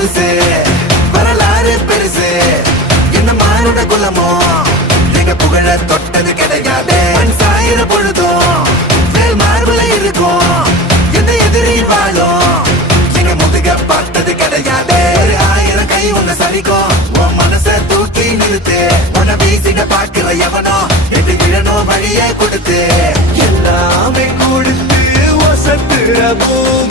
புதுசு வரலாறு பெருசு என்ன மானுட குலமோ எங்க புகழ தொட்டது கிடையாது சாயிர பொழுதும் மேல் மார்புல இருக்கும் எந்த எதிரியும் வாழும் எங்க முதுக பார்த்தது கிடையாது 1000 கை உன்னை சரிக்கும் உன் மனச தூக்கி நிறுத்து உன்னை வீசிட பாக்குற எவனோ எது விழனோ வழியே கொடுத்து எல்லாமே கொடுத்து வசத்துற பூமி